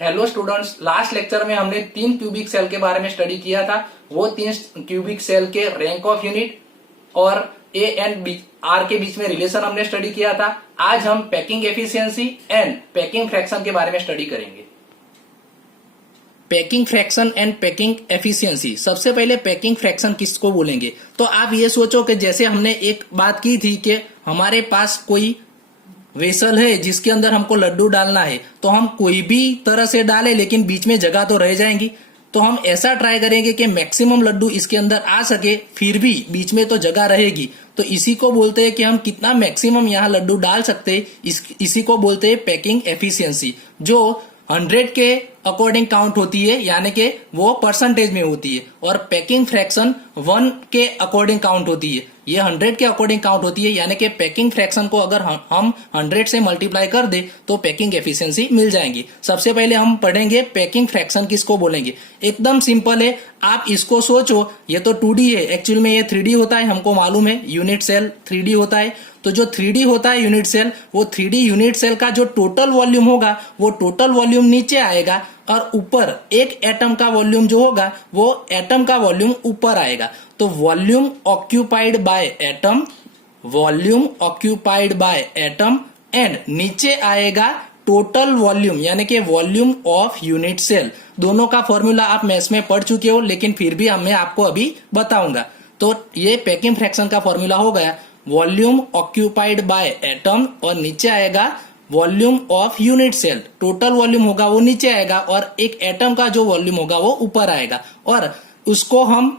Hello students, last lecture में हमने 3 cubic cell के बारे में स्टडी किया था। वो 3 क्यूबिक सेल के रैंक ऑफ यूनिट और ए एंड आर के बीच में रिलेशन हमने स्टडी किया था। आज हम packing efficiency and packing fraction के बारे में स्टडी करेंगे। Packing fraction and packing efficiency. सबसे पहले पैकिंग फ्रैक्शन किसको बोलेंगे? तो आप ये सोचो कि जैसे हमने एक बात की थी कि हमारे पास कोई वेसल है जिसके अंदर हमको लड्डू डालना है, तो हम कोई भी तरह से डालें लेकिन बीच में जगह तो रह जाएंगी। तो हम ऐसा ट्राई करेंगे कि मैक्सिमम लड्डू इसके अंदर आ सके, फिर भी बीच में तो जगह रहेगी। तो इसी को बोलते हैं कि हम कितना मैक्सिमम यहाँ लड्डू डाल सकते हैं, इसी को बोलते हैं पैकिंग एफिशिएंसी, जो 100 के अकॉर्डिंग काउंट होती है, यानी कि वो परसेंटेज में होती है। और पैकिंग फ्रैक्शन 1 के अकॉर्डिंग काउंट होती है, ये 100 के अकॉर्डिंग काउंट होती है। यानी कि पैकिंग फ्रैक्शन को अगर हम 100 से मल्टीप्लाई कर दे तो पैकिंग एफिशिएंसी मिल जाएंगी। सबसे पहले हम पढ़ेंगे पैकिंग फ्रैक्शन किसको बोलेंगे। एकदम सिंपल है, आप इसको सोचो, ये तो 2D है, एक्चुअल में ये 3D होता है, हमको मालूम है। यूनिट सेल 3D होता है, तो जो 3D होता है यूनिट सेल, वो 3D यूनिट सेल का जो टोटल वॉल्यूम होगा वो टोटल वॉल्यूम नीचे आएगा और ऊपर एक एटम का वॉल्यूम जो होगा वो एटम का वॉल्यूम ऊपर आएगा। तो volume occupied by atom, volume occupied by atom and नीचे आएगा टोटल वॉल्यूम, यानी कि वॉल्यूम ऑफ यूनिट सेल। दोनों का फॉर्मूला आप मैथ्स में पढ़ चुके हो, लेकिन फिर भी मैं आपको अभी बताऊंगा। तो ये पैकिंग फ्रैक्शन का फॉर्मूला हो गया वॉल्यूम ऑक्यूपाइड बाय एटम और नीचे आएगा volume of unit cell. Total volume होगा वो नीचे आएगा और एक एटम का जो वॉल्यूम होगा वो ऊपर आएगा। और उसको हम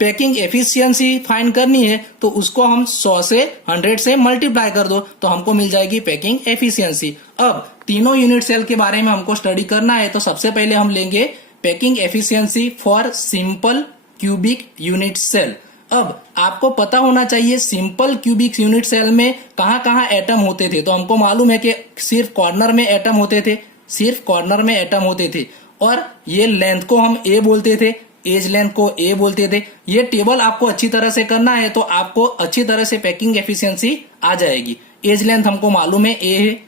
पैकिंग एफिशिएंसी फाइंड करनी है, तो उसको हम 100 से 100 से मल्टीप्लाई कर दो तो हमको मिल जाएगी पैकिंग एफिशिएंसी। अब तीनों यूनिट सेल के बारे में हमको स्टडी करना है, तो सबसे पहले हम लेंगे packing efficiency for simple cubic unit cell. अब आपको पता होना चाहिए सिंपल क्यूबिक यूनिट सेल में कहाँ कहाँ एटम होते थे। तो हमको मालूम है कि सिर्फ कॉर्नर में एटम होते थे, सिर्फ कॉर्नर में एटम होते थे। और ये लेंथ को हम ए बोलते थे, एज लेंथ को ए बोलते थे। ये टेबल आपको अच्छी तरह से करना है तो आपको अच्छी तरह से पैकिंग एफिशिएंसी आ जाएगी। एज लेंथ हमको मालूम है ए है।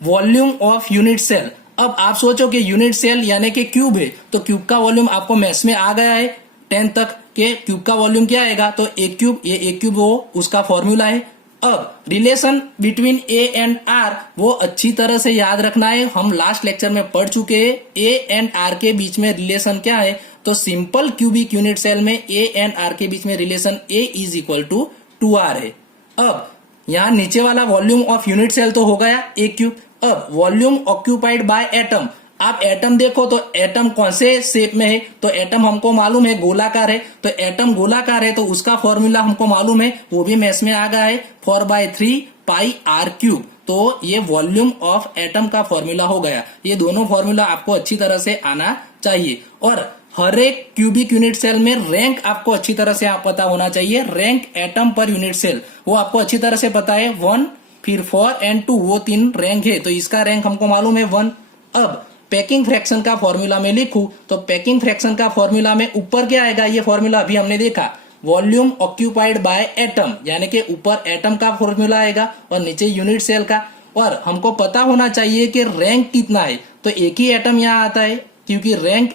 वॉल्यूम ऑफ यूनिट सेल, अब आप सोचो कि यूनिट सेल यानी कि क्यूब है, तो क्यूब का वॉल्यूम आपको मैथ्स में आ गया है 10 तक के क्यूब का वॉल्यूम क्या आएगा, तो एक क्यूब, ये एक क्यूब वो उसका फॉर्मूला है। अब relation between a and r वो अच्छी तरह से याद रखना है, हम लास्ट लेक्चर में पढ़ चुके हैं। ए एंड आर के बीच में रिलेशन क्या है, तो सिंपल क्यूबिक यूनिट सेल में ए एंड आर के बीच में relation a is equal to 2r है। अब यहाँ नीचे वाला वॉल्यूम ऑफ यूनिट सेल तो हो गया ए क्यूब। अब वॉल्यूम ऑक्यूपाइड बाय एटम, आप एटम देखो तो एटम कौन से शेप में है, तो एटम हमको मालूम है गोलाकार है। तो एटम गोलाकार है तो उसका फॉर्मूला हमको मालूम है, वो भी मैथ्स में आ गया है 4/3 पाई आर क्यूब। तो ये वॉल्यूम ऑफ एटम का फॉर्मूला हो गया। ये दोनों फॉर्मूला आपको अच्छी तरह से आना चाहिए। और हर एक क्यूबिक यूनिट सेल में रैंक आपको अच्छी तरह से पता होना चाहिए। Rank atom per unit cell वो आपको अच्छी तरह से पता है। 1 फिर 4 एंड 2 वो 3 रैंक है, तो इसका रैंक हमको मालूम है 1। अब पैकिंग फ्रैक्शन का फॉर्मूला में लिखूं तो पैकिंग फ्रैक्शन का फॉर्मूला में ऊपर क्या आएगा, ये फॉर्मूला अभी हमने देखा, वॉल्यूम ऑक्यूपाइड बाय एटम, यानी कि ऊपर एटम का फॉर्मूला आएगा और नीचे यूनिट सेल का। और हमको पता होना चाहिए कि रैंक कितना है, तो एक ही एटम यहाँ आता है क्योंकि रैंक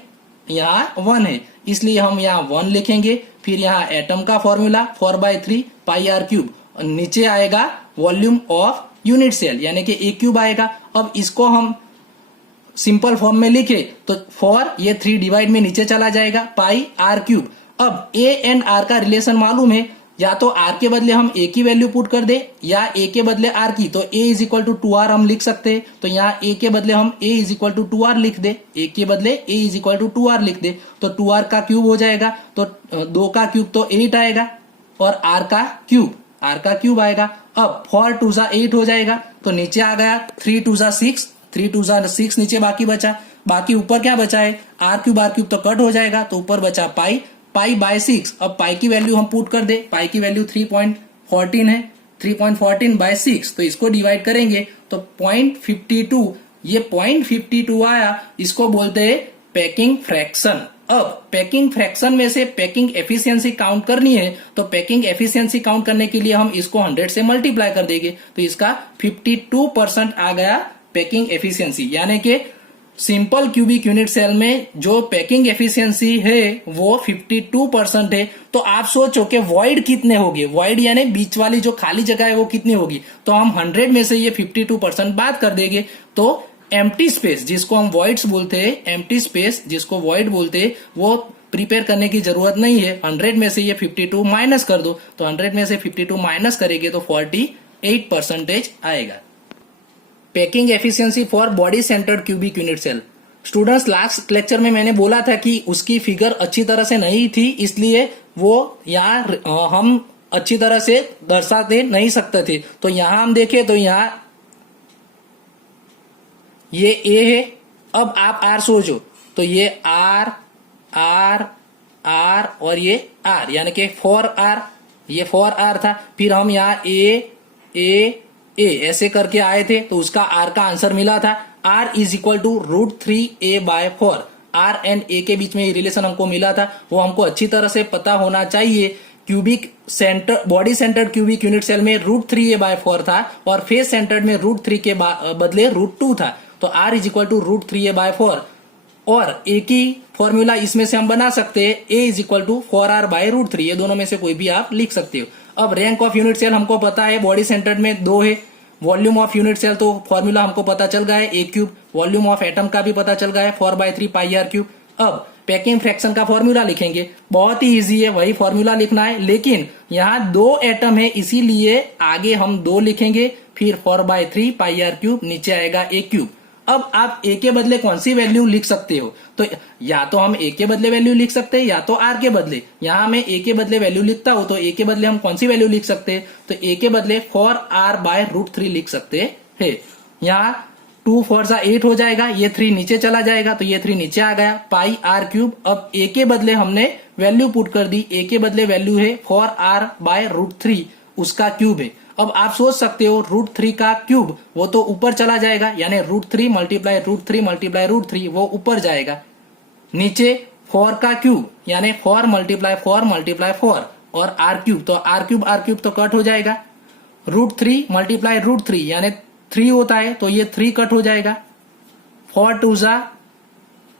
यहाँ 1 है, इसलिए हम यहाँ 1 लिखेंगे। फिर यहाँ एटम का फॉर्मूला 4/3 पाई आर क्यूब, नीचे आएगा वॉल्यूम ऑफ यूनिट सेल यानी कि ए क्यूब आएगा। अब इसको हम सिंपल फॉर्म में लिखे तो 4 ये 3 डिवाइड में नीचे चला जाएगा पाई आर क्यूब। अब ए एंड आर का रिलेशन मालूम है, या तो आर के बदले हम ए की वैल्यू पुट कर दे या ए के बदले आर की, तो ए इज इक्वल टू 2r हम लिख सकते हैं। तो यहाँ ए के बदले हम ए इज इक्वल टू 2r लिख दे, ए के बदले ए इज इक्वल टू 2r लिख दे, तो 2r का क्यूब हो जाएगा। तो 2 का क्यूब तो 8 आएगा और r का क्यूब आएगा। अब 4 2 8 हो जाएगा, तो नीचे आ गया 3 2 6, 3 2 6 नीचे बाकी बचा। बाकी ऊपर क्या बचा है, आर क्यूब तो कट हो जाएगा, तो ऊपर बचा पाई बाय 6। अब पाई की वैल्यू हम पुट कर दे, पाई की वैल्यू 3.14 है, 3.14 बाय 6, तो इसको डिवाइड करेंगे तो 0.52, ये 0.52 आया, इसको बोलते हैं पैकिंग फ्रैक्शन। अब पैकिंग फ्रैक्शन में से पैकिंग एफिशिएंसी काउंट करनी है, तो पैकिंग एफिशिएंसी काउंट करने के लिए हम इसको 100 से मल्टीप्लाई कर देंगे, तो इसका 52% आ गया पैकिंग एफिशिएंसी, यानी कि सिंपल क्यूबिक यूनिट सेल में जो पैकिंग एफिशिएंसी है वो 52% है। तो आप सोचो कि वॉइड कितने होगी, वॉइड यानी बीच वाली जो खाली जगह है वो कितनी होगी। तो हम 100 में से ये 52% बात कर देंगे तो एम्प्टी स्पेस जिसको हम वॉइड्स बोलते हैं, एम्प्टी स्पेस जिसको वॉइड बोलते हैं, वो प्रिपेयर करने की जरूरत नहीं है। 100 में से ये 52 माइनस कर दो, तो 100 में से 52 माइनस करेंगे तो 48% आएगा। Packing efficiency for body centred cubic unit cell. Students, last lecture में मैंने बोला था कि उसकी फिगर अच्छी तरह से नहीं थी, इसलिए वो यहाँ हम अच्छी तरह से दर्शाते नहीं सकते थे। तो यहाँ हम देखें तो यहाँ ये ए है। अब आप आर सोचो तो ये आर आर आर और ये आर, यानी कि 4R, ये 4R था। फिर हम यहाँ ए ऐसे करके आए थे तो उसका आर का आंसर मिला था R is equal to √3a/4। R and a के बीच में ये रिलेशन हमको मिला था, वो हमको अच्छी तरह से पता होना चाहिए। Cubic centre body centred cubic unit cell में √3a/4 था और फेस सेंटर्ड में √3 के बदले √2 था। तो R is equal to √3a/4 और ए की फॉर्मूला इसमें से हम बना सकते हैं, A is equal to 4R/√3। ये दोनों में से कोई भी आप लिख सकते हो। अब रैंक ऑफ यूनिट सेल हमको पता है बॉडी सेंटर्ड में 2 है। वॉल्यूम ऑफ यूनिट सेल तो फॉर्मूला हमको पता चल गया है A³। वॉल्यूम ऑफ एटम का भी पता चल गया है 4/3πr³। अब पैकिंग फ्रैक्शन का फॉर्मूला लिखेंगे, बहुत ही इजी है, वही फॉर्मूला लिखना है। लेकिन यहाँ 2 एटम है इसीलिए आगे हम 2 लिखेंगे, फिर 4/3πr³, नीचे आएगा A³। अब आप ए के बदले कौन सी वैल्यू लिख सकते हो, तो या तो हम ए के बदले वैल्यू लिख सकते हैं या तो आर के बदले। यहां मैं ए के बदले वैल्यू लिखता हूं तो ए के बदले हम कौन सी वैल्यू लिख सकते हैं, तो ए के बदले 4R/√3 लिख सकते हैं। यहाँ 2 4 8 हो जाएगा, ये 3 नीचे चला जाएगा तो ये 3 नीचे आ गया, πr³। अब ए के बदले हमने वैल्यू पुट कर दी, ए के बदले वैल्यू है 4R/√3, उसका क्यूब है। अब आप सोच सकते हो √3 का क्यूब वो तो ऊपर चला जाएगा, यानी √3 मल्टीप्लाई √3 मल्टीप्लाई √3 वो ऊपर जाएगा। नीचे 4 का क्यूब यानी 4 मल्टीप्लाई 4 मल्टीप्लाई 4 और r³, तो r³ तो कट हो जाएगा। √3 मल्टीप्लाई √3 यानी 3 होता है तो ये 3 कट हो जाएगा। 4 2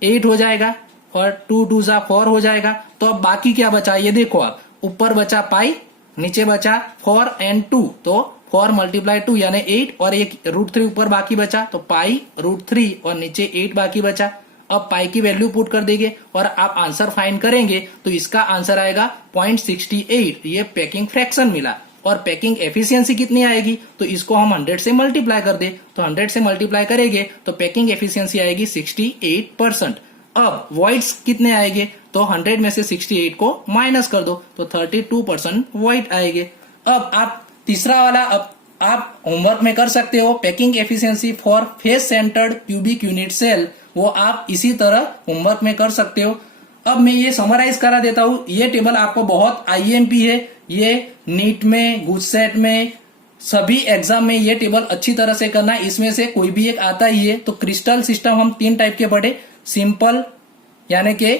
8 हो जाएगा और 2 2 4 हो जाएगा। तो अब बाकी क्या बचा ये देखो, आप ऊपर बचा पाई, नीचे बचा 4 and 2, तो 4 मल्टीप्लाई 2 यानी 8 और एक √3 ऊपर बाकी बचा तो π√3 और नीचे 8 बाकी बचा। अब पाई की वैल्यू पुट कर देंगे और आप आंसर फाइंड करेंगे तो इसका आंसर आएगा 0.68। ये पैकिंग फ्रैक्शन मिला। और पैकिंग एफिशिएंसी कितनी आएगी, तो इसको हम 100 से मल्टीप्लाई कर दे, तो 100 से मल्टीप्लाई करेंगे तो पैकिंग एफिशिएंसी आएगी 68%। अब वॉइड्स कितने आएंगे, तो 100 में से 68 को माइनस कर दो तो 32% वॉइड आएंगे। अब आप तीसरा वाला अब आप होमवर्क में कर सकते हो, packing efficiency for face centred cubic unit cell, वो आप इसी तरह होमवर्क में कर सकते हो। अब मैं ये समराइज करा देता हूँ, ये टेबल आपको बहुत आईएमपी है, ये नीट में, गुजसेट में, सभी एग्जाम में ये टेबल अच्छी तरह से करना है, इसमें से कोई भी एक आता ही है। तो क्रिस्टल सिस्टम हम 3 टाइप के पढ़े, सिंपल यानी कि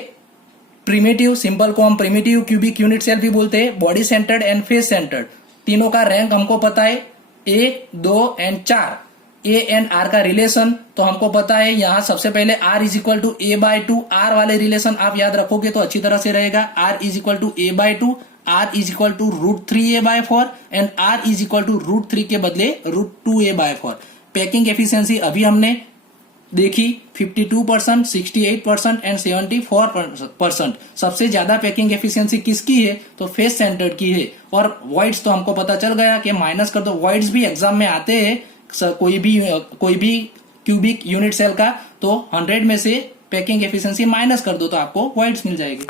प्रिमिटिव, सिंपल को हम प्रिमिटिव क्यूबिक यूनिट सेल भी बोलते हैं, body centred and face centred. तीनों का रैंक हमको पता है 1 2 एंड 4। ए एंड आर का रिलेशन तो हमको पता है, यहाँ सबसे पहले R is equal to a/2, R वाले रिलेशन आप याद रखोगे तो अच्छी तरह से रहेगा। R is equal to a/2, R is equal to √3a/4 and R is equal to √3 के बदले √2a/4। पैकिंग एफिशिएंसी अभी हमने देखी 52%, 68% एंड 74%। सबसे ज्यादा पैकिंग एफिशिएंसी किसकी है, तो फेस सेंटर्ड की है। और वॉइड्स तो हमको पता चल गया कि माइनस कर दो, वॉइड्स भी एग्जाम में आते हैं कोई भी क्यूबिक यूनिट सेल का, तो 100 में से पैकिंग एफिशिएंसी माइनस कर दो तो आपको वॉइड्स मिल जाएगी।